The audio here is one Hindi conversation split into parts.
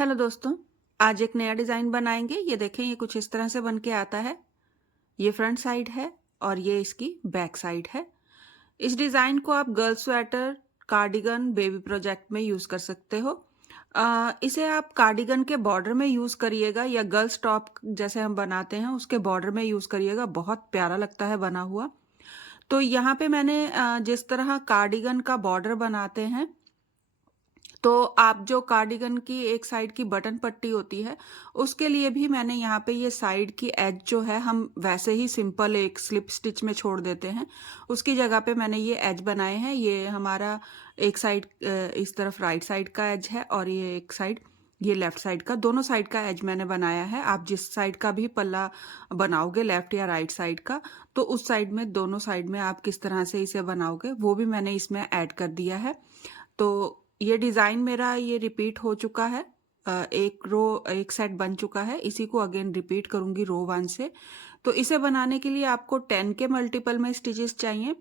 हेलो दोस्तों, आज एक नया डिज़ाइन बनाएंगे। ये देखें, ये कुछ इस तरह से बन के आता है। ये फ्रंट साइड है और ये इसकी बैक साइड है। इस डिज़ाइन को आप girl sweater, cardigan, baby project में यूज़ कर सकते हो। इसे आप कार्डिगन के बॉर्डर में यूज़ करिएगा या गर्ल्स टॉप जैसे हम बनाते हैं उसके बॉर्डर में यूज़ करिएगा, बहुत प्यारा लगता है बना हुआ। तो यहाँ पे मैंने जिस तरह कार्डिगन का बॉर्डर बनाते हैं, तो आप जो कार्डिगन की एक साइड की बटन पट्टी होती है उसके लिए भी मैंने यहाँ पे ये साइड की एज जो है हम वैसे ही सिंपल एक स्लिप स्टिच में छोड़ देते हैं, उसकी जगह पे मैंने ये एज बनाए हैं। ये हमारा एक साइड इस तरफ राइट साइड का एज है और ये एक साइड ये लेफ्ट साइड का, दोनों साइड का एज मैंने बनाया है। आप जिस साइड का भी पल्ला बनाओगे, लेफ्ट या राइट साइड का, तो उस साइड में दोनों साइड में आप किस तरह से इसे बनाओगे वो भी मैंने इसमें ऐड कर दिया है। तो ये डिज़ाइन मेरा ये रिपीट हो चुका है। एक सेट बन चुका है, इसी को अगेन रिपीट करूंगी रो 1 से। तो इसे बनाने के लिए आपको 10 के मल्टीपल में स्टिचेस चाहिए,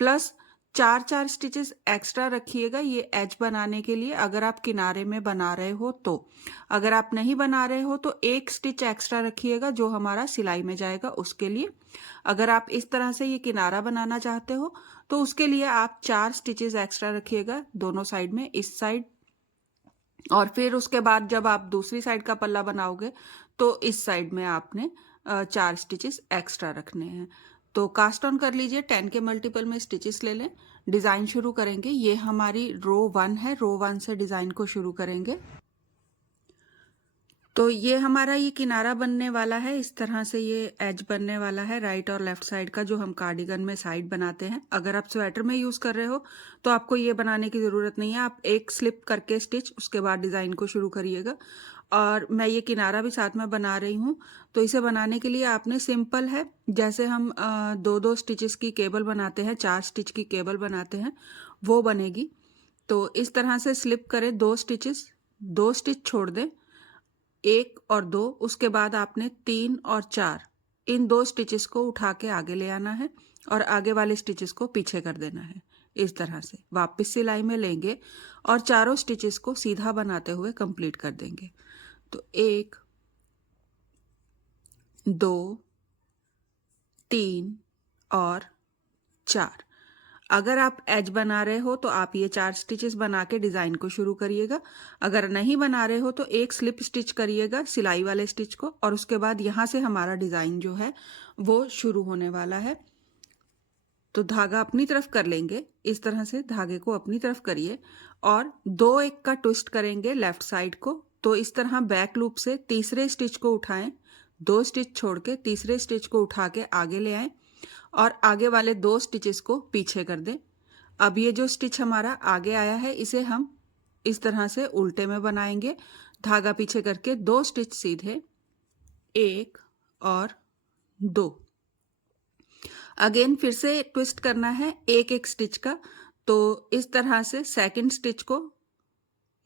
प्लस 4 स्टिचेस एक्स्ट्रा रखिएगा ये एज बनाने के लिए, अगर आप किनारे में बना रहे हो तो। अगर आप नहीं बना रहे हो तो एक स्टिच एक्स्ट्रा रखिएगा जो हमारा सिलाई में जाएगा उसके लिए। अगर आप इस तरह से ये किनारा बनाना चाहते हो तो उसके लिए आप 4 स्टिचेस एक्स्ट्रा रखिएगा दोनों साइड में, इस साइड। और फिर उसके बाद जब आप दूसरी साइड का पल्ला बनाओगे तो इस साइड में आपने 4 स्टिचेस एक्स्ट्रा रखने हैं। तो कास्ट ऑन कर लीजिए, 10 के मल्टीपल में स्टिचेस ले लें, डिज़ाइन शुरू करेंगे। ये हमारी रो 1 है, रो 1 से डिज़ाइन को शुरू करेंगे। तो ये हमारा ये किनारा बनने वाला है, इस तरह से ये एज बनने वाला है राइट और लेफ्ट साइड का, जो हम कार्डिगन में साइड बनाते हैं। अगर आप स्वेटर में यूज़ कर रहे हो तो आपको ये बनाने की ज़रूरत नहीं है, आप एक स्लिप करके स्टिच उसके बाद डिज़ाइन को शुरू करिएगा। और मैं ये किनारा भी साथ में बना रही हूँ। तो इसे बनाने के लिए आपने सिंपल है, जैसे हम 2-2 स्टिचेस की केबल बनाते हैं, 4 स्टिच की केबल बनाते हैं, वो बनेगी। तो इस तरह से स्लिप करें 2 स्टिचेस, 2 स्टिच छोड़ दें, 1 और 2, उसके बाद आपने 3 और 4 इन 2 स्टिचेस को उठा के आगे ले आना है और आगे वाले स्टिचेस को पीछे कर देना है। इस तरह से वापस सिलाई में लेंगे और चारों स्टिचेस को सीधा बनाते हुए कंप्लीट कर देंगे। तो 1, 2, 3 और 4। अगर आप एज बना रहे हो तो आप ये 4 स्टिचेस बना के डिज़ाइन को शुरू करिएगा। अगर नहीं बना रहे हो तो एक स्लिप स्टिच करिएगा सिलाई वाले स्टिच को, और उसके बाद यहाँ से हमारा डिज़ाइन जो है वो शुरू होने वाला है। तो धागा अपनी तरफ कर लेंगे, इस तरह से धागे को अपनी तरफ करिए और 2-1 का ट्विस्ट करेंगे लेफ्ट साइड को। तो इस तरह बैक लूप से तीसरे स्टिच को उठाएं, 2 स्टिच छोड़ के तीसरे स्टिच को उठा के आगे ले आएं और आगे वाले 2 स्टिचेस को पीछे कर दें। अब ये जो स्टिच हमारा आगे आया है इसे हम इस तरह से उल्टे में बनाएंगे, धागा पीछे करके 2 स्टिच सीधे, 1 और 2। अगेन फिर से ट्विस्ट करना है एक स्टिच का। तो इस तरह से सेकंड स्टिच को,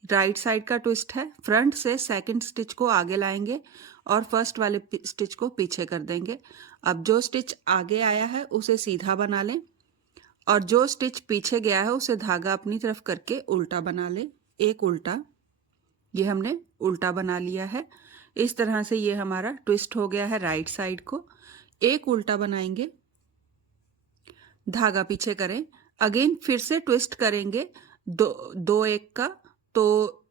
राइट साइड का ट्विस्ट है, फ्रंट से सेकंड स्टिच को आगे लाएंगे और फर्स्ट वाले स्टिच को पीछे कर देंगे। अब जो स्टिच आगे आया है उसे सीधा बना लें और जो स्टिच पीछे गया है उसे धागा अपनी तरफ करके उल्टा बना लें, एक उल्टा। ये हमने उल्टा बना लिया है। इस तरह से ये हमारा ट्विस्ट हो गया है राइट साइड को। एक उल्टा बनाएंगे, धागा पीछे करें, अगेन फिर से ट्विस्ट करेंगे 2-1 का। तो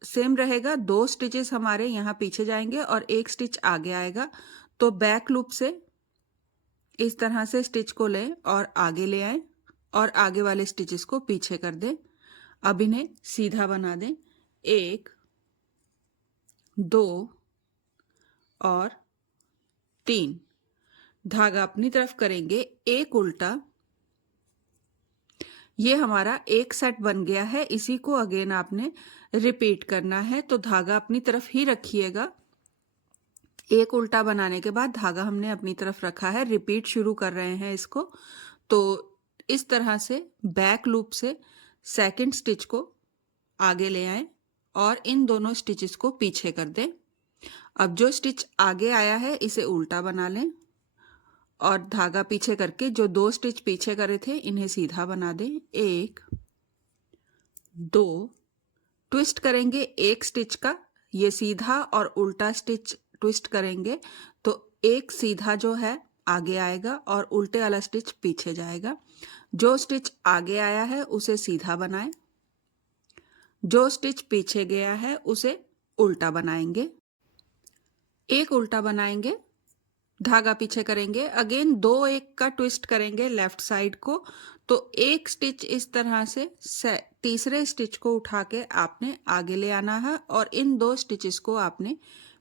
सेम रहेगा, 2 स्टिचेस हमारे यहाँ पीछे जाएंगे और एक स्टिच आगे आएगा। तो बैक लूप से इस तरह से स्टिच को लें और आगे ले आएं और आगे वाले स्टिचेस को पीछे कर दें। अब इन्हें सीधा बना दें, 1, 2 और 3। धागा अपनी तरफ करेंगे, एक उल्टा। ये हमारा एक सेट बन गया है, इसी को अगेन आपने रिपीट करना है। तो धागा अपनी तरफ ही रखिएगा, एक उल्टा बनाने के बाद धागा हमने अपनी तरफ रखा है, रिपीट शुरू कर रहे हैं इसको। तो इस तरह से बैक लूप से सेकंड स्टिच को आगे ले आएं और इन दोनों स्टिचेस को पीछे कर दें। अब जो स्टिच आगे आया है इसे उल्टा बना लें और धागा पीछे करके जो 2 स्टिच पीछे करे थे इन्हें सीधा बना दें, 1, 2, ट्विस्ट करेंगे एक स्टिच का, ये सीधा और उल्टा स्टिच ट्विस्ट करेंगे तो एक सीधा जो है आगे आएगा और उल्टे वाला स्टिच पीछे जाएगा। जो स्टिच आगे आया है उसे सीधा बनाएं, जो स्टिच पीछे गया है उसे उल्टा बनाएंगे। एक उल्टा बनाएंगे, धागा पीछे करेंगे, अगेन 2 एक का ट्विस्ट करेंगे लेफ्ट साइड को, तो एक स्टिच इस तरह से तीसरे स्टिच को उठा के आपने आगे ले आना है और इन 2 स्टिचेस को आपने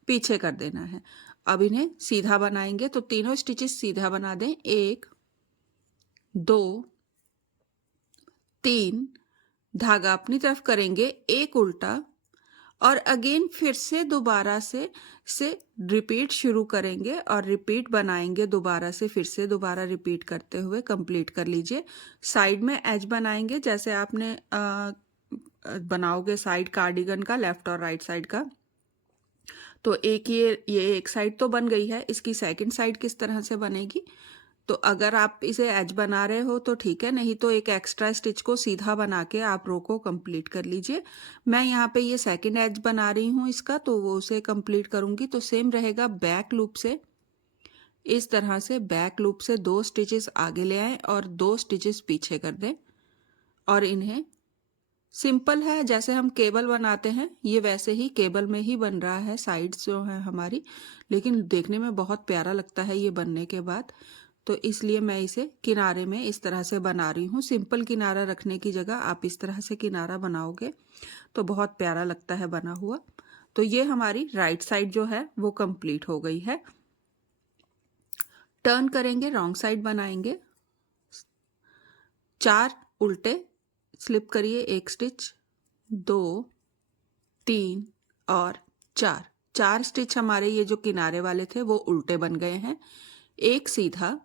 पीछे कर देना है। अब इन्हें सीधा बनाएंगे तो तीनों स्टिचेस सीधा बना दें, 1 2 3, धागा अपनी तरफ करेंगे, एक उल्टा और अगेन फिर से दोबारा से रिपीट शुरू करेंगे और रिपीट बनाएंगे दोबारा से, फिर से दोबारा रिपीट करते हुए कंप्लीट कर लीजिए। साइड में एज बनाएंगे जैसे आपने बनाओगे साइड कार्डिगन का, लेफ्ट और राइट साइड का। तो एक ये एक साइड तो बन गई है, इसकी सेकंड साइड किस तरह से बनेगी, तो अगर आप इसे एज बना रहे हो तो ठीक है, नहीं तो एक एक्स्ट्रा स्टिच को सीधा बना के आप रो को कंप्लीट कर लीजिए। मैं यहाँ पे ये सेकंड एज बना रही हूँ इसका, तो वो उसे कंप्लीट करूँगी। तो सेम रहेगा, बैक लूप से इस तरह से बैक लूप से 2 स्टिचेस आगे ले आएं और 2 स्टिचेस पीछे कर दें और इन्हें सिंपल है, जैसे हम केबल बनाते हैं ये वैसे ही केबल में ही बन रहा है साइड्स जो है हमारी, लेकिन देखने में बहुत प्यारा लगता है ये बनने के बाद। तो इसलिए मैं इसे किनारे में इस तरह से बना रही हूँ। सिंपल किनारा रखने की जगह आप इस तरह से किनारा बनाओगे तो बहुत प्यारा लगता है बना हुआ। तो ये हमारी राइट साइड जो है वो कंप्लीट हो गई है। टर्न करेंगे, रॉन्ग साइड बनाएंगे, 4 उल्टे स्लिप करिए, 1 स्टिच 2 3 और 4 स्टिच हमारे ये जो किनारे वाले थे वो उल्टे बन गए हैं। एक सीधा,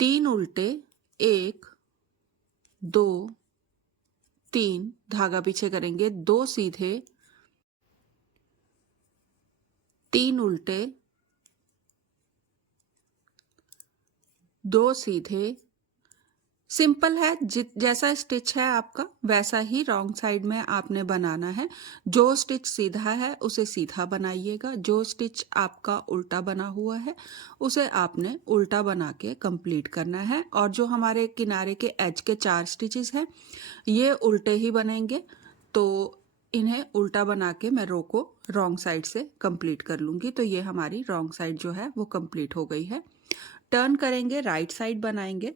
3 उल्टे, 1 2 3, धागा पीछे करेंगे, 2 सीधे, 3 उल्टे, 2 सीधे। सिंपल है, जैसा स्टिच है आपका वैसा ही रॉन्ग साइड में आपने बनाना है। जो स्टिच सीधा है उसे सीधा बनाइएगा, जो स्टिच आपका उल्टा बना हुआ है उसे आपने उल्टा बना के कंप्लीट करना है। और जो हमारे किनारे के एज के 4 स्टिचेस हैं ये उल्टे ही बनेंगे, तो इन्हें उल्टा बना के मैं रो को रॉन्ग साइड से कंप्लीट कर लूँगी। तो ये हमारी रॉन्ग साइड जो है वो कंप्लीट हो गई है। टर्न करेंगे, राइट साइड बनाएंगे,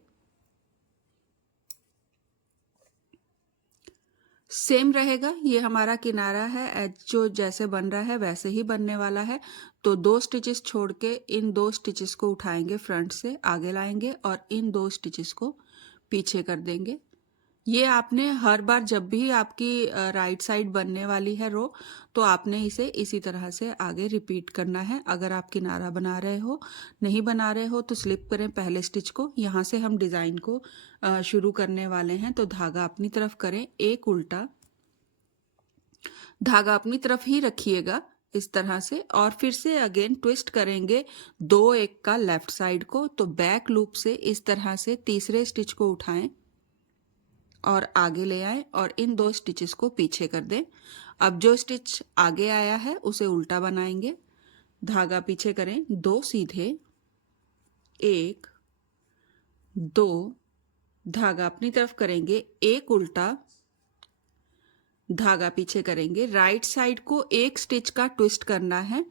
सेम रहेगा, ये हमारा किनारा है, एज जो जैसे बन रहा है वैसे ही बनने वाला है। तो 2 स्टिचेस छोड़ के इन 2 स्टिचेस को उठाएंगे, फ्रंट से आगे लाएंगे और इन 2 स्टिचेस को पीछे कर देंगे। ये आपने हर बार जब भी आपकी राइट साइड बनने वाली है रो, तो आपने इसे इसी तरह से आगे रिपीट करना है। अगर आप किनारा बना रहे हो, नहीं बना रहे हो तो स्लिप करें पहले स्टिच को। यहाँ से हम डिज़ाइन को शुरू करने वाले हैं। तो धागा अपनी तरफ करें, एक उल्टा, धागा अपनी तरफ ही रखिएगा इस तरह से, और फिर से अगेन ट्विस्ट करेंगे 2 एक का लेफ्ट साइड को। तो बैक लूप से इस तरह से तीसरे स्टिच को उठाएं और आगे ले आएं और इन 2 स्टिचेस को पीछे कर दें। अब जो स्टिच आगे आया है उसे उल्टा बनाएंगे, धागा पीछे करें, 2 सीधे, 1 2, धागा अपनी तरफ करेंगे, एक उल्टा, धागा पीछे करेंगे। राइट साइड को एक स्टिच का ट्विस्ट करना है,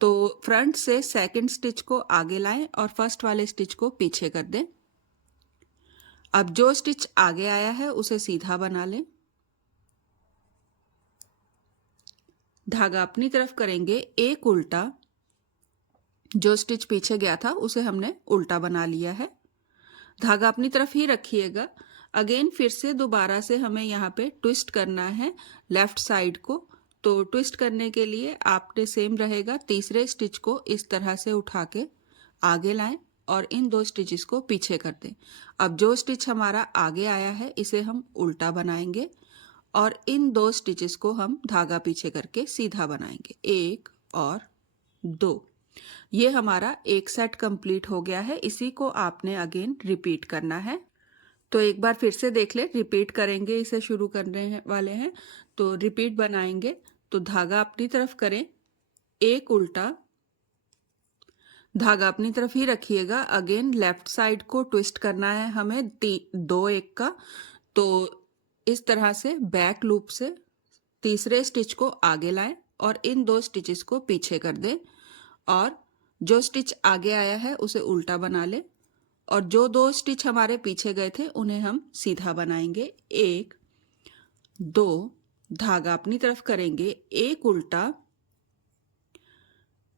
तो फ्रंट से सेकंड स्टिच को आगे लाएं और फर्स्ट वाले स्टिच को पीछे कर दें। अब जो स्टिच आगे आया है उसे सीधा बना लें, धागा अपनी तरफ करेंगे, एक उल्टा, जो स्टिच पीछे गया था उसे हमने उल्टा बना लिया है, धागा अपनी तरफ ही रखिएगा। अगेन फिर से दोबारा से हमें यहाँ पे ट्विस्ट करना है लेफ्ट साइड को। तो ट्विस्ट करने के लिए आपने सेम रहेगा, तीसरे स्टिच को इस तरह से उठा के आगे लाएं और इन 2 स्टिचेस को पीछे कर दें। अब जो स्टिच हमारा आगे आया है इसे हम उल्टा बनाएंगे और इन 2 स्टिचेस को हम धागा पीछे करके सीधा बनाएंगे, 1 और 2। ये हमारा एक सेट कंप्लीट हो गया है। इसी को आपने अगेन रिपीट करना है। तो एक बार फिर से देख ले, रिपीट करेंगे, इसे शुरू करने वाले हैं। तो रिपीट बनाएंगे, तो धागा अपनी तरफ करें, एक उल्टा, धागा अपनी तरफ ही रखिएगा। अगेन लेफ्ट साइड को ट्विस्ट करना है हमें 2 एक का। तो इस तरह से बैक लूप से तीसरे स्टिच को आगे लाएं और इन 2 स्टिचेस को पीछे कर दें और जो स्टिच आगे आया है उसे उल्टा बना लें और जो 2 स्टिच हमारे पीछे गए थे उन्हें हम सीधा बनाएंगे। 1 2, धागा अपनी तरफ करेंगे, एक उल्टा,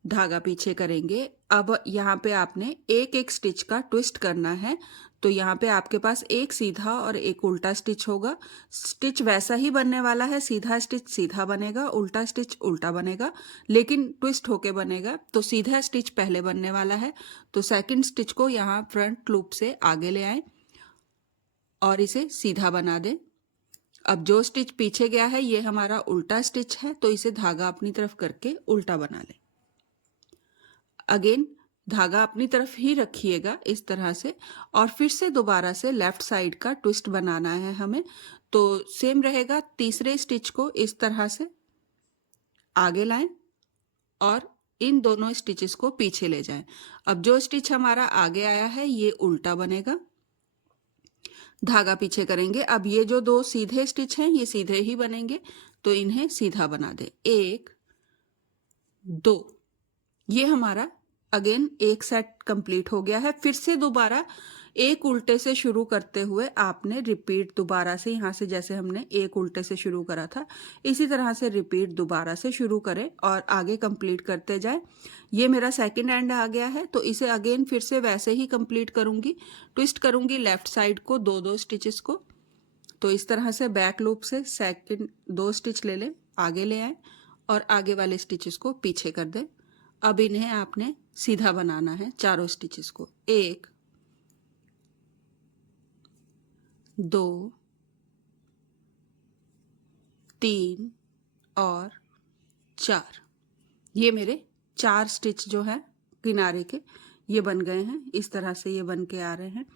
धागा पीछे करेंगे। अब यहाँ पे आपने एक एक स्टिच का ट्विस्ट करना है। तो यहाँ पे आपके पास एक सीधा और एक उल्टा स्टिच होगा। स्टिच वैसा ही बनने वाला है, सीधा स्टिच सीधा बनेगा, उल्टा स्टिच उल्टा बनेगा, लेकिन ट्विस्ट होके बनेगा। तो सीधा स्टिच पहले बनने वाला है, तो सेकंड स्टिच को यहाँ फ्रंट लूप से आगे ले आए और इसे सीधा बना दें। अब जो स्टिच पीछे गया है ये हमारा उल्टा स्टिच है, तो इसे धागा अपनी तरफ करके उल्टा बना लें। अगेन धागा अपनी तरफ ही रखिएगा इस तरह से और फिर से दोबारा से लेफ्ट साइड का ट्विस्ट बनाना है हमें। तो सेम रहेगा, तीसरे स्टिच को इस तरह से आगे लाएं और इन दोनों स्टिचेस को पीछे ले जाएं। अब जो स्टिच हमारा आगे आया है ये उल्टा बनेगा, धागा पीछे करेंगे। अब ये जो 2 सीधे स्टिच हैं ये सीधे ही बनेंगे, तो इन्हें सीधा बना दें। 1 2, ये हमारा अगेन एक सेट कंप्लीट हो गया है। फिर से दोबारा एक उल्टे से शुरू करते हुए आपने रिपीट दोबारा से, यहाँ से जैसे हमने एक उल्टे से शुरू करा था इसी तरह से रिपीट दोबारा से शुरू करें और आगे कंप्लीट करते जाएं। ये मेरा सेकंड एंड आ गया है, तो इसे अगेन फिर से वैसे ही कंप्लीट करूंगी। ट्विस्ट करूंगी लेफ्ट साइड को 2 स्टिचेस को। तो इस तरह से बैक लूप से सेकंड 2 स्टिच ले लें, आगे ले आए और आगे वाले स्टिचेस को पीछे कर दें। अब इन्हें आपने सीधा बनाना है चारों स्टिचेस को। 1 2 3 और 4। ये मेरे 4 स्टिच जो है किनारे के ये बन गए हैं। इस तरह से ये बन के आ रहे हैं।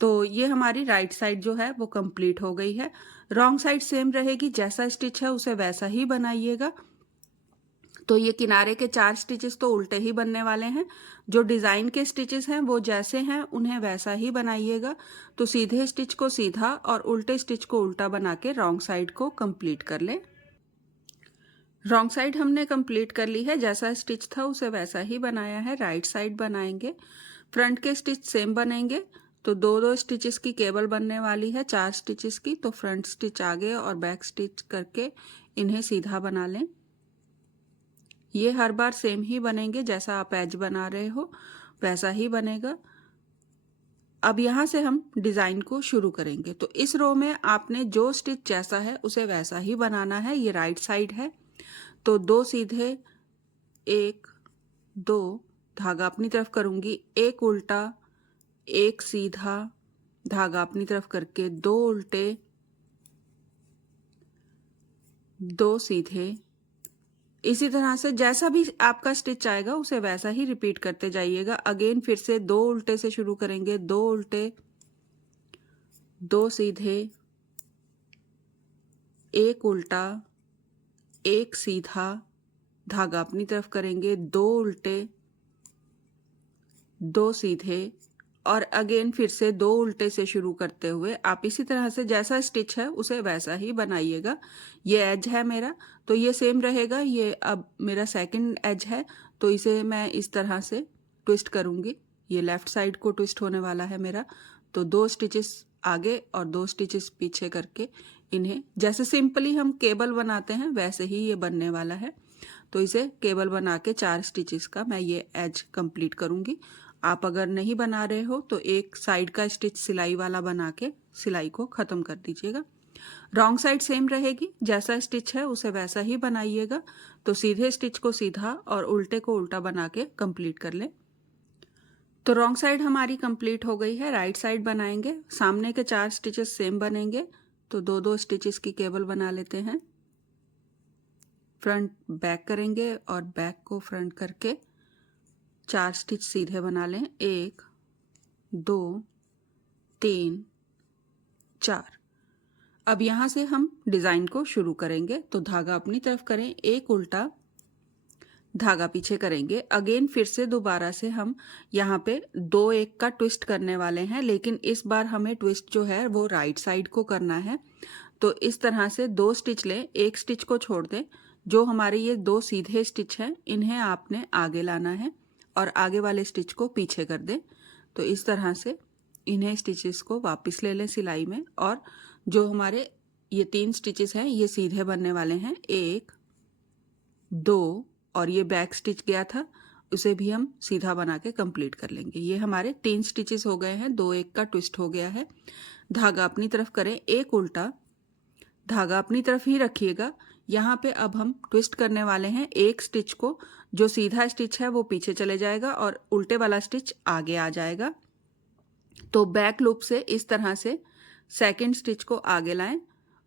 तो ये हमारी राइट साइड जो है वो कंप्लीट हो गई है। रॉन्ग साइड सेम रहेगी, जैसा स्टिच है उसे वैसा ही बनाइएगा। तो ये किनारे के 4 स्टिचेस तो उल्टे ही बनने वाले हैं। जो डिज़ाइन के स्टिचेस हैं वो जैसे हैं उन्हें वैसा ही बनाइएगा। तो सीधे स्टिच को सीधा और उल्टे स्टिच को उल्टा बना के रॉन्ग साइड को कंप्लीट कर लें। रॉन्ग साइड हमने कंप्लीट कर ली है, जैसा स्टिच था उसे वैसा ही बनाया है। राइट साइड बनाएंगे, फ्रंट के स्टिच सेम बनेंगे। तो 2 स्टिचेस की केबल बनने वाली है 4 स्टिचेस की। तो फ्रंट स्टिच आगे और बैक स्टिच करके इन्हें सीधा बना लें। ये हर बार सेम ही बनेंगे, जैसा आप एज बना रहे हो वैसा ही बनेगा। अब यहाँ से हम डिज़ाइन को शुरू करेंगे। तो इस रो में आपने जो स्टिच जैसा है उसे वैसा ही बनाना है। ये राइट साइड है, तो 2 सीधे, 1 2, धागा अपनी तरफ करूंगी, एक उल्टा, एक सीधा, धागा अपनी तरफ करके 2 उल्टे, 2 सीधे। इसी तरह से जैसा भी आपका स्टिच आएगा उसे वैसा ही रिपीट करते जाइएगा। अगेन फिर से 2 उल्टे से शुरू करेंगे, 2 उल्टे, 2 सीधे, एक उल्टा, एक सीधा, धागा अपनी तरफ करेंगे, 2 उल्टे, 2 सीधे और अगेन फिर से 2 उल्टे से शुरू करते हुए आप इसी तरह से जैसा स्टिच है उसे वैसा ही बनाइएगा। ये एज है मेरा, तो ये सेम रहेगा। ये अब मेरा सेकंड एज है, तो इसे मैं इस तरह से ट्विस्ट करूंगी। ये लेफ्ट साइड को ट्विस्ट होने वाला है मेरा। तो 2 स्टिचेस आगे और 2 स्टिचेस पीछे करके इन्हें जैसे सिंपली हम केबल बनाते हैं वैसे ही ये बनने वाला है। तो इसे केबल बना के 4 स्टिचेस का मैं ये एज कंप्लीट करूंगी। आप अगर नहीं बना रहे हो तो एक साइड का स्टिच सिलाई वाला बना के सिलाई को ख़त्म कर दीजिएगा। रॉन्ग साइड सेम रहेगी, जैसा स्टिच है उसे वैसा ही बनाइएगा। तो सीधे स्टिच को सीधा और उल्टे को उल्टा बना के कंप्लीट कर लें। तो रॉन्ग साइड हमारी कंप्लीट हो गई है। राइट साइड बनाएंगे, सामने के 4 स्टिचेस सेम बनेंगे। तो 2 स्टिचेस की केबल बना लेते हैं। फ्रंट बैक करेंगे और बैक को फ्रंट करके 4 स्टिच सीधे बना लें। 1 2 3 4। अब यहाँ से हम डिज़ाइन को शुरू करेंगे। तो धागा अपनी तरफ करें, एक उल्टा धागा पीछे करेंगे। अगेन फिर से दोबारा से हम यहाँ पे 2 एक का ट्विस्ट करने वाले हैं, लेकिन इस बार हमें ट्विस्ट जो है वो राइट साइड को करना है। तो इस तरह से 2 स्टिच लें, एक स्टिच को छोड़ दें। जो हमारे ये 2 सीधे स्टिच हैं इन्हें आपने आगे लाना है और आगे वाले स्टिच को पीछे कर दें। तो इस तरह से इन्हें स्टिचेस को वापस ले लें सिलाई में, और जो हमारे ये 3 स्टिचेस हैं ये सीधे बनने वाले हैं, 1 2, और ये बैक स्टिच गया था उसे भी हम सीधा बना के कंप्लीट कर लेंगे। ये हमारे 3 स्टिचेस हो गए हैं, 2 एक का ट्विस्ट हो गया है। धागा अपनी तरफ करें, एक उल्टा धागा अपनी तरफ ही रखिएगा। यहाँ पे अब हम ट्विस्ट करने वाले हैं एक स्टिच को, जो सीधा स्टिच है वो पीछे चले जाएगा और उल्टे वाला स्टिच आगे आ जाएगा। तो बैक लूप से इस तरह से सेकंड स्टिच को आगे लाएं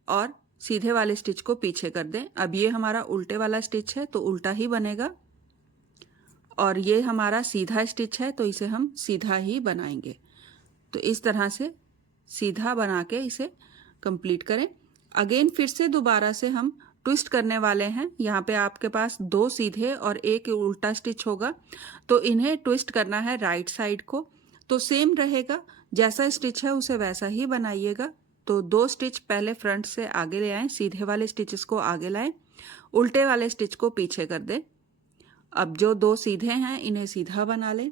और सीधे वाले स्टिच को पीछे कर दें। अब ये हमारा उल्टे वाला स्टिच है तो उल्टा ही बनेगा, और ये हमारा सीधा स्टिच है तो इसे हम सीधा ही बनाएंगे। तो इस तरह से सीधा बना के इसे कंप्लीट करें। अगेन फिर से दोबारा से हम ट्विस्ट करने वाले हैं। यहाँ पे आपके पास 2 सीधे और एक उल्टा स्टिच होगा, तो इन्हें ट्विस्ट करना है राइट साइड को। तो सेम रहेगा, जैसा स्टिच है उसे वैसा ही बनाइएगा। तो 2 स्टिच पहले फ्रंट से आगे ले आएं, सीधे वाले स्टिचेस को आगे लाएं, उल्टे वाले स्टिच को पीछे कर दें। अब जो 2 सीधे हैं इन्हें सीधा बना लें।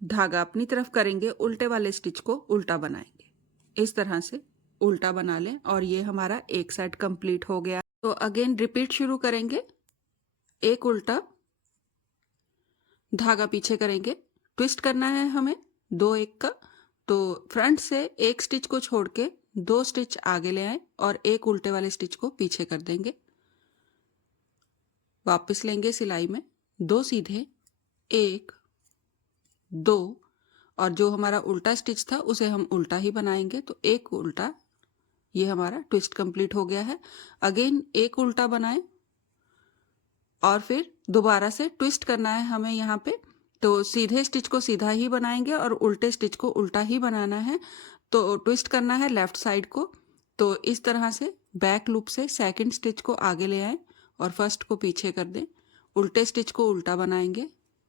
धागा अपनी तरफ करेंगे, उल्टे वाले स्टिच को उल्टा बनाएंगे, इस तरह से उल्टा बना लें, और ये हमारा एक साइड कंप्लीट हो गया। तो अगेन रिपीट शुरू करेंगे, एक उल्टा धागा पीछे करेंगे, ट्विस्ट करना है हमें 2 एक का। तो फ्रंट से एक स्टिच को छोड़ के 2 स्टिच आगे ले आए और एक उल्टे वाले स्टिच को पीछे कर देंगे। वापस लेंगे सिलाई में, 2 सीधे 1 2, और जो हमारा उल्टा स्टिच था उसे हम उल्टा ही बनाएंगे। तो एक उल्टा, ये हमारा ट्विस्ट कंप्लीट हो गया है। अगेन एक उल्टा बनाएं और फिर दोबारा से ट्विस्ट करना है हमें यहाँ पे। तो सीधे स्टिच को सीधा ही बनाएंगे और उल्टे स्टिच को उल्टा ही बनाना है। तो ट्विस्ट करना है लेफ्ट साइड को। तो इस तरह से बैक लूप से सेकंड स्टिच को आगे ले आएं और फर्स्ट को पीछे कर दें, उल्टे स्टिच को उल्टा बनाएंगे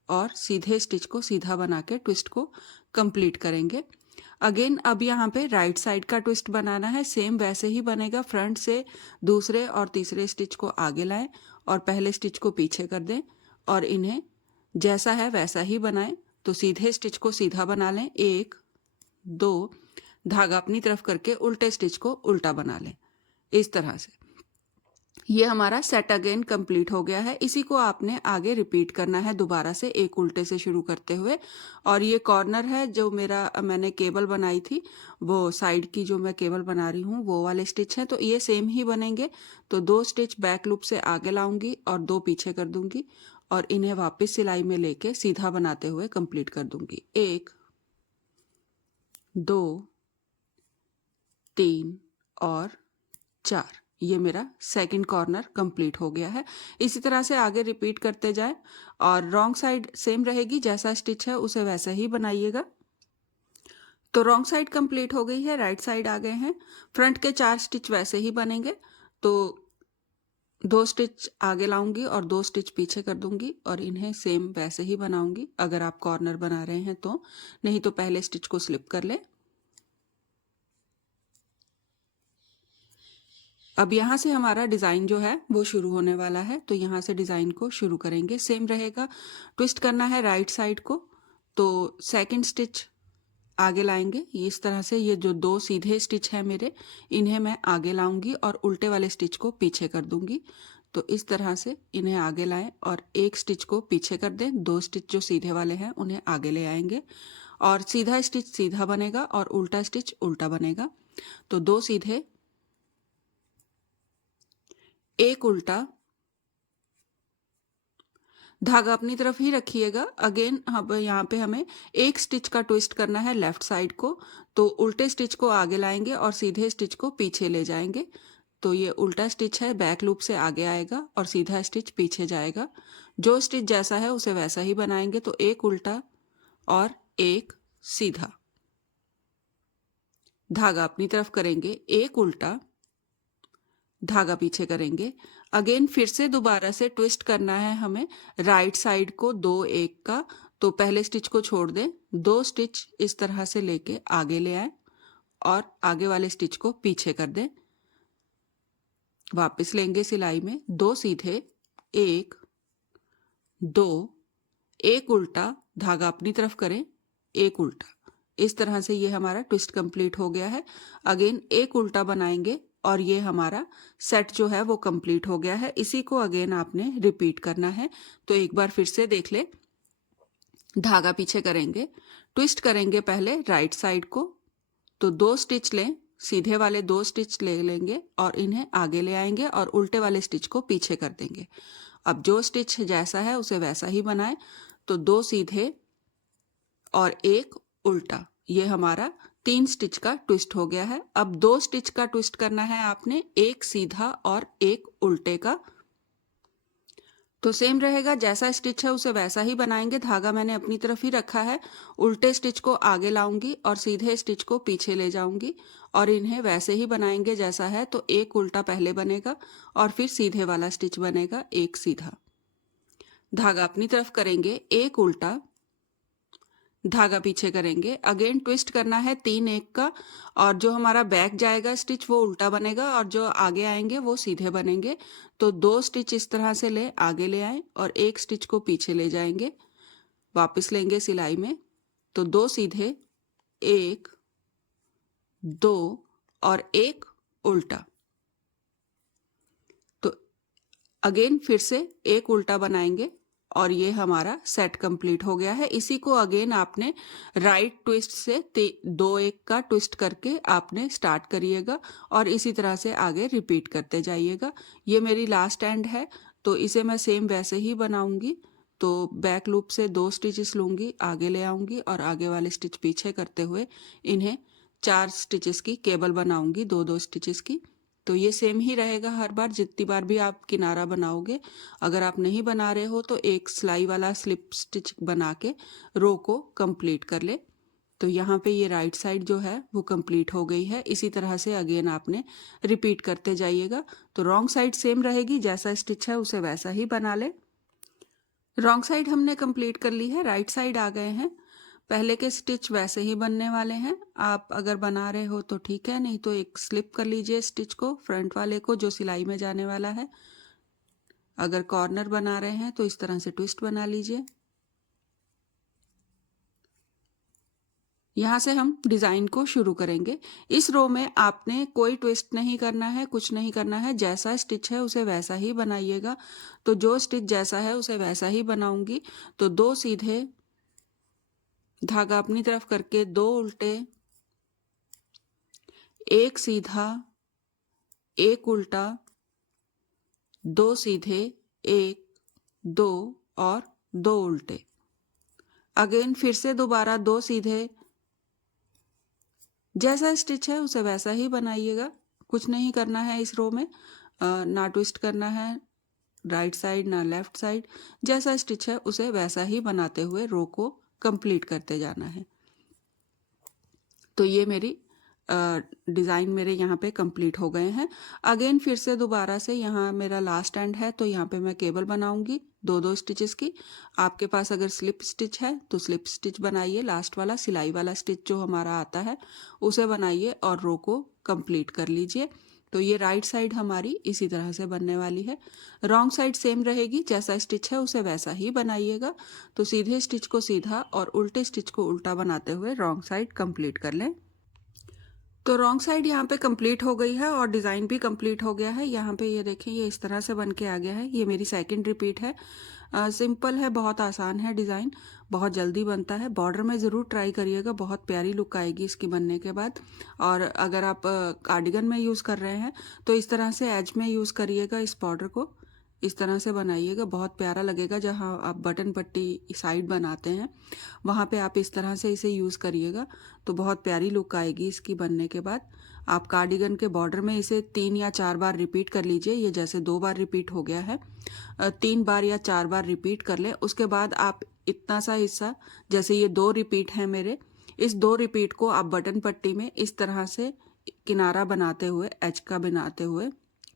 और सीधे स्टिच को सीधा बना के ट्विस्ट को कंप्लीट करेंगे। अगेन अब यहाँ पे राइट साइड का ट्विस्ट बनाना है, सेम वैसे ही बनेगा। फ्रंट से दूसरे और तीसरे स्टिच को आगे लाएं और पहले स्टिच को पीछे कर दें और इन्हें जैसा है वैसा ही बनाएं। तो सीधे स्टिच को सीधा बना लें, 1 2, धागा अपनी तरफ करके उल्टे स्टिच को उल्टा बना लें, इस तरह से। ये हमारा सेट अगेन कंप्लीट हो गया है। इसी को आपने आगे रिपीट करना है दोबारा से, एक उल्टे से शुरू करते हुए। और ये कॉर्नर है जो मैंने केबल बनाई थी, वो साइड की जो मैं केबल बना रही हूँ वो वाले स्टिच हैं, तो ये सेम ही बनेंगे। तो 2 स्टिच बैक लूप से आगे लाऊंगी और 2 पीछे कर दूंगी और इन्हें वापस सिलाई में लेके सीधा बनाते हुए कंप्लीट कर दूंगी। 1 2 3 और 4, ये मेरा सेकंड कॉर्नर कंप्लीट हो गया है। इसी तरह से आगे रिपीट करते जाएं और रॉन्ग साइड सेम रहेगी, जैसा स्टिच है उसे वैसा ही बनाइएगा। तो रॉन्ग साइड कंप्लीट हो गई है, राइट साइड आ गए हैं। फ्रंट के 4 स्टिच वैसे ही बनेंगे। तो 2 स्टिच आगे लाऊंगी और 2 स्टिच पीछे कर दूंगी और इन्हें सेम वैसे ही बनाऊंगी, अगर आप कॉर्नर बना रहे हैं तो। नहीं तो पहले स्टिच को स्लिप कर लें। अब यहाँ से हमारा डिज़ाइन जो है वो शुरू होने वाला है। तो यहाँ से डिज़ाइन को शुरू करेंगे, सेम रहेगा। ट्विस्ट करना है राइट साइड को। तो सेकंड स्टिच आगे लाएंगे इस तरह से। ये जो 2 सीधे स्टिच है मेरे, इन्हें मैं आगे लाऊंगी और उल्टे वाले स्टिच को पीछे कर दूंगी। तो इस तरह से इन्हें आगे लाएं और एक स्टिच को पीछे कर दें। 2 स्टिच जो सीधे वाले हैं उन्हें आगे ले आएंगे और सीधा स्टिच सीधा बनेगा और उल्टा स्टिच उल्टा बनेगा। तो 2 सीधे, एक उल्टा, धागा अपनी तरफ ही रखिएगा। अगेन अब यहाँ पे हमें एक स्टिच का ट्विस्ट करना है लेफ्ट साइड को। तो उल्टे स्टिच को आगे लाएंगे और सीधे स्टिच को पीछे ले जाएंगे। तो ये उल्टा स्टिच है, बैक लूप से आगे आएगा और सीधा स्टिच पीछे जाएगा। जो स्टिच जैसा है उसे वैसा ही बनाएंगे। तो एक उल्टा और एक सीधा, धागा अपनी तरफ करेंगे, एक उल्टा, धागा पीछे करेंगे। अगेन फिर से दोबारा से ट्विस्ट करना है हमें राइट साइड को 2 1 का। तो पहले स्टिच को छोड़ दें, 2 स्टिच इस तरह से लेके आगे ले आए और आगे वाले स्टिच को पीछे कर दें। वापस लेंगे सिलाई में, 2 सीधे, 1 2, एक उल्टा, धागा अपनी तरफ करें, एक उल्टा। इस तरह से ये हमारा ट्विस्ट कंप्लीट हो गया है। अगेन एक उल्टा बनाएंगे और ये हमारा सेट जो है वो कंप्लीट हो गया है। इसी को अगेन आपने रिपीट करना है। तो एक बार फिर से देख ले, धागा पीछे करेंगे, ट्विस्ट करेंगे पहले राइट साइड को, तो 2 स्टिच लें, सीधे वाले 2 स्टिच ले लेंगे और इन्हें आगे ले आएंगे और उल्टे वाले स्टिच को पीछे कर देंगे। अब जो स्टिच जैसा है उसे वैसा ही बनाएं। तो 2 सीधे और एक उल्टा, ये हमारा 3 स्टिच का ट्विस्ट हो गया है। अब 2 स्टिच का ट्विस्ट करना है आपने, एक सीधा और एक उल्टे का। तो सेम रहेगा, जैसा स्टिच है उसे वैसा ही बनाएंगे। धागा मैंने अपनी तरफ ही रखा है, उल्टे स्टिच को आगे लाऊंगी और सीधे स्टिच को पीछे ले जाऊंगी और इन्हें वैसे ही बनाएंगे जैसा है। तो एक उल्टा पहले बनेगा और फिर सीधे वाला स्टिच बनेगा, एक सीधा। धागा अपनी तरफ करेंगे, एक उल्टा, धागा पीछे करेंगे। अगेन ट्विस्ट करना है 3 1 का और जो हमारा बैक जाएगा स्टिच वो उल्टा बनेगा और जो आगे आएंगे वो सीधे बनेंगे। तो 2 स्टिच इस तरह से ले आगे ले आए और एक स्टिच को पीछे ले जाएंगे। वापस लेंगे सिलाई में, तो 2 सीधे, 1 2 और एक उल्टा। तो अगेन फिर से एक उल्टा बनाएंगे और ये हमारा सेट कंप्लीट हो गया है। इसी को अगेन आपने राइट ट्विस्ट से 2 1 का ट्विस्ट करके आपने स्टार्ट करिएगा और इसी तरह से आगे रिपीट करते जाइएगा। ये मेरी लास्ट एंड है, तो इसे मैं सेम वैसे ही बनाऊंगी। तो बैक लूप से 2 स्टिचेस लूंगी, आगे ले आऊंगी और आगे वाले स्टिच पीछे करते हुए इन्हें 4 स्टिचेस की केबल बनाऊंगी, 2 2 स्टिचेस की। तो ये सेम ही रहेगा हर बार, जितनी बार भी आप किनारा बनाओगे। अगर आप नहीं बना रहे हो तो एक सिलाई वाला स्लिप स्टिच बना के रो को कंप्लीट कर ले। तो यहाँ पे ये राइट साइड जो है वो कंप्लीट हो गई है। इसी तरह से अगेन आपने रिपीट करते जाइएगा। तो रॉन्ग साइड सेम रहेगी, जैसा स्टिच है उसे वैसा ही बना ले। रॉन्ग साइड हमने कंप्लीट कर ली है, राइट साइड आ गए हैं। पहले के स्टिच वैसे ही बनने वाले हैं। आप अगर बना रहे हो तो ठीक है, नहीं तो एक स्लिप कर लीजिए स्टिच को, फ्रंट वाले को जो सिलाई में जाने वाला है। अगर कॉर्नर बना रहे हैं तो इस तरह से ट्विस्ट बना लीजिए। यहाँ से हम डिज़ाइन को शुरू करेंगे। इस रो में आपने कोई ट्विस्ट नहीं करना है, कुछ नहीं करना है, जैसा स्टिच है उसे वैसा ही बनाइएगा। तो जो स्टिच जैसा है उसे वैसा ही बनाऊंगी। तो 2 सीधे, धागा अपनी तरफ करके 2 उल्टे, एक सीधा, एक उल्टा, 2 सीधे, 1 2 और 2 उल्टे। अगेन फिर से दोबारा 2 सीधे, जैसा स्टिच है उसे वैसा ही बनाइएगा, कुछ नहीं करना है इस रो में। ना ट्विस्ट करना है राइट साइड ना लेफ्ट साइड, जैसा स्टिच है उसे वैसा ही बनाते हुए रो को कंप्लीट करते जाना है। तो ये मेरी डिज़ाइन मेरे यहाँ पे कंप्लीट हो गए हैं। अगेन फिर से दोबारा से, यहाँ मेरा लास्ट एंड है तो यहाँ पे मैं केबल बनाऊंगी 2 2 स्टिचेस की। आपके पास अगर स्लिप स्टिच है तो स्लिप स्टिच बनाइए, लास्ट वाला सिलाई वाला स्टिच जो हमारा आता है उसे बनाइए और रो को कंप्लीट कर लीजिए। तो ये राइट साइड हमारी इसी तरह से बनने वाली है। रॉन्ग साइड सेम रहेगी, जैसा स्टिच है उसे वैसा ही बनाइएगा। तो सीधे स्टिच को सीधा और उल्टे स्टिच को उल्टा बनाते हुए रॉन्ग साइड कंप्लीट कर लें। तो रॉन्ग साइड यहाँ पे कंप्लीट हो गई है और डिज़ाइन भी कंप्लीट हो गया है। यहाँ पे ये देखें, ये इस तरह से बन के आ गया है। ये मेरी सेकंड रिपीट है। सिंपल है, बहुत आसान है डिज़ाइन, बहुत जल्दी बनता है। बॉर्डर में ज़रूर ट्राई करिएगा, बहुत प्यारी लुक आएगी इसकी बनने के बाद। और अगर आप कार्डिगन में यूज़ कर रहे हैं तो इस तरह से एज में यूज़ करिएगा, इस बॉर्डर को इस तरह से बनाइएगा, बहुत प्यारा लगेगा। जहाँ आप बटन पट्टी साइड बनाते हैं वहाँ पे आप इस तरह से इसे यूज़ करिएगा तो बहुत प्यारी लुक आएगी इसकी बनने के बाद। आप कार्डिगन के बॉर्डर में इसे 3 या 4 बार रिपीट कर लीजिए। ये जैसे 2 बार रिपीट हो गया है, 3 बार या 4 बार रिपीट कर लें। उसके बाद आप इतना सा हिस्सा, जैसे ये 2 रिपीट हैं मेरे, इस 2 रिपीट को आप बटन पट्टी में इस तरह से किनारा बनाते हुए, एज का बनाते हुए,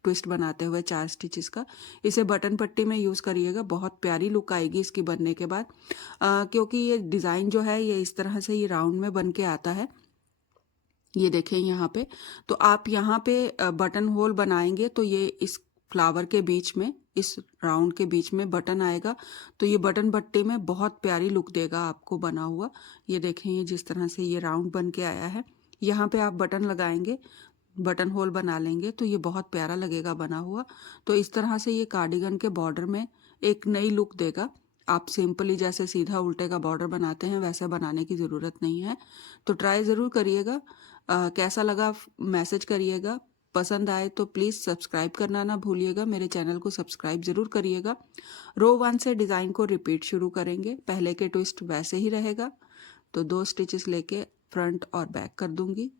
ट्विस्ट बनाते हुए 4 स्टिचेस का, इसे बटन पट्टी में यूज़ करिएगा। बहुत प्यारी लुक आएगी इसकी बनने के बाद। क्योंकि ये डिज़ाइन जो है ये इस तरह से ये राउंड में बन के आता है। ये देखें यहाँ पे, तो आप यहाँ पे बटन होल बनाएंगे तो ये इस फ्लावर के बीच में, इस राउंड के बीच में बटन आएगा, तो ये बटन पट्टी में बहुत प्यारी लुक देगा आपको बना हुआ। ये देखें, ये जिस तरह से ये राउंड बन के आया है, यहाँ पे आप बटन लगाएंगे, बटन होल बना लेंगे तो ये बहुत प्यारा लगेगा बना हुआ। तो इस तरह से ये कार्डिगन के बॉर्डर में एक नई लुक देगा। आप सिंपली जैसे सीधा उल्टे का बॉर्डर बनाते हैं वैसे बनाने की ज़रूरत नहीं है। तो ट्राई ज़रूर करिएगा। कैसा लगा मैसेज करिएगा। पसंद आए तो प्लीज़ सब्सक्राइब करना ना भूलिएगा। मेरे चैनल को सब्सक्राइब ज़रूर करिएगा। रो 1 से डिज़ाइन को रिपीट शुरू करेंगे। पहले के ट्विस्ट वैसे ही रहेगा। तो 2 स्टिचेस लेके फ्रंट और बैक कर दूंगी।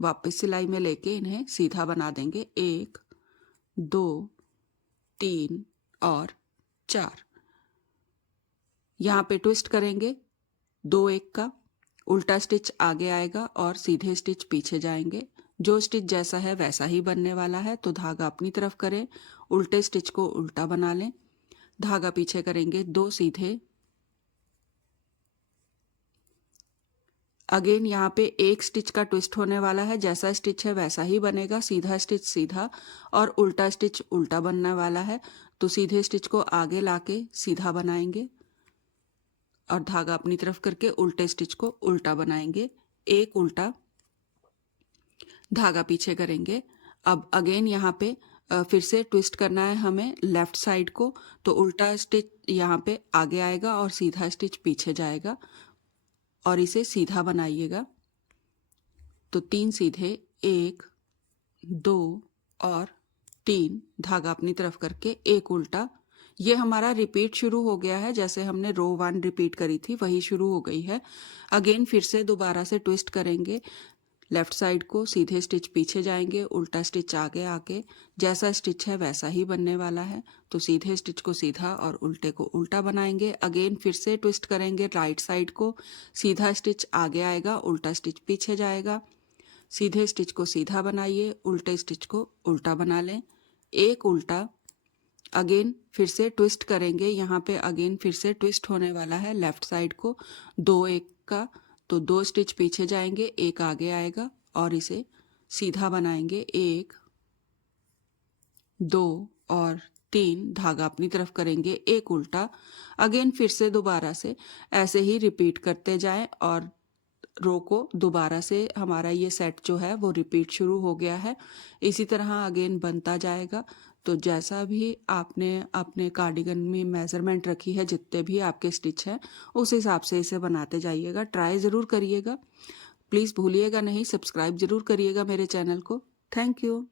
वापस सिलाई में लेके इन्हें सीधा बना देंगे। 1 2 3 और 4। यहाँ पे ट्विस्ट करेंगे 2 1 का, उल्टा स्टिच आगे आएगा और सीधे स्टिच पीछे जाएंगे। जो स्टिच जैसा है वैसा ही बनने वाला है, तो धागा अपनी तरफ करें, उल्टे स्टिच को उल्टा बना लें, धागा पीछे करेंगे, 2 सीधे। अगेन यहाँ पे 1 स्टिच का ट्विस्ट होने वाला है, जैसा स्टिच है वैसा ही बनेगा, सीधा स्टिच सीधा और उल्टा स्टिच उल्टा बनने वाला है। तो सीधे स्टिच को आगे लाके सीधा बनाएंगे और धागा अपनी तरफ करके उल्टे स्टिच को उल्टा बनाएंगे। 1 उल्टा, धागा पीछे करेंगे। अब अगेन यहाँ पे फिर से ट्विस्ट करना है हमें लेफ्ट साइड को, तो उल्टा स्टिच यहाँ पे आगे आएगा और सीधा स्टिच पीछे जाएगा और इसे सीधा बनाइएगा। तो 3 सीधे, 1 2 और 3, धागा अपनी तरफ करके 1 उल्टा। ये हमारा रिपीट शुरू हो गया है, जैसे हमने रो 1 रिपीट करी थी वही शुरू हो गई है। अगेन फिर से दोबारा से ट्विस्ट करेंगे लेफ्ट साइड को, सीधे स्टिच पीछे जाएंगे, उल्टा स्टिच आगे आके, जैसा स्टिच है वैसा ही बनने वाला है। तो सीधे स्टिच को सीधा और उल्टे को उल्टा बनाएंगे। अगेन फिर से ट्विस्ट करेंगे राइट साइड को, सीधा स्टिच आगे आएगा, उल्टा स्टिच पीछे जाएगा, सीधे स्टिच को सीधा बनाइए, उल्टे स्टिच को उल्टा बना लें, 1 उल्टा। अगेन फिर से ट्विस्ट करेंगे, यहाँ पे अगेन फिर से ट्विस्ट होने वाला है लेफ्ट साइड को, 2 1 का, तो 2 स्टिच पीछे जाएंगे, 1 आगे आएगा और इसे सीधा बनाएंगे, 1 2 और 3, धागा अपनी तरफ करेंगे, 1 उल्टा। अगेन फिर से दोबारा से ऐसे ही रिपीट करते जाएं और रो को दोबारा से हमारा ये सेट जो है वो रिपीट शुरू हो गया है। इसी तरह अगेन बनता जाएगा। तो जैसा भी आपने अपने कार्डिगन में मेज़रमेंट रखी है, जितने भी आपके स्टिच हैं उस हिसाब से इसे बनाते जाइएगा। ट्राई ज़रूर करिएगा, प्लीज़ भूलिएगा नहीं, सब्सक्राइब ज़रूर करिएगा मेरे चैनल को। Thank you.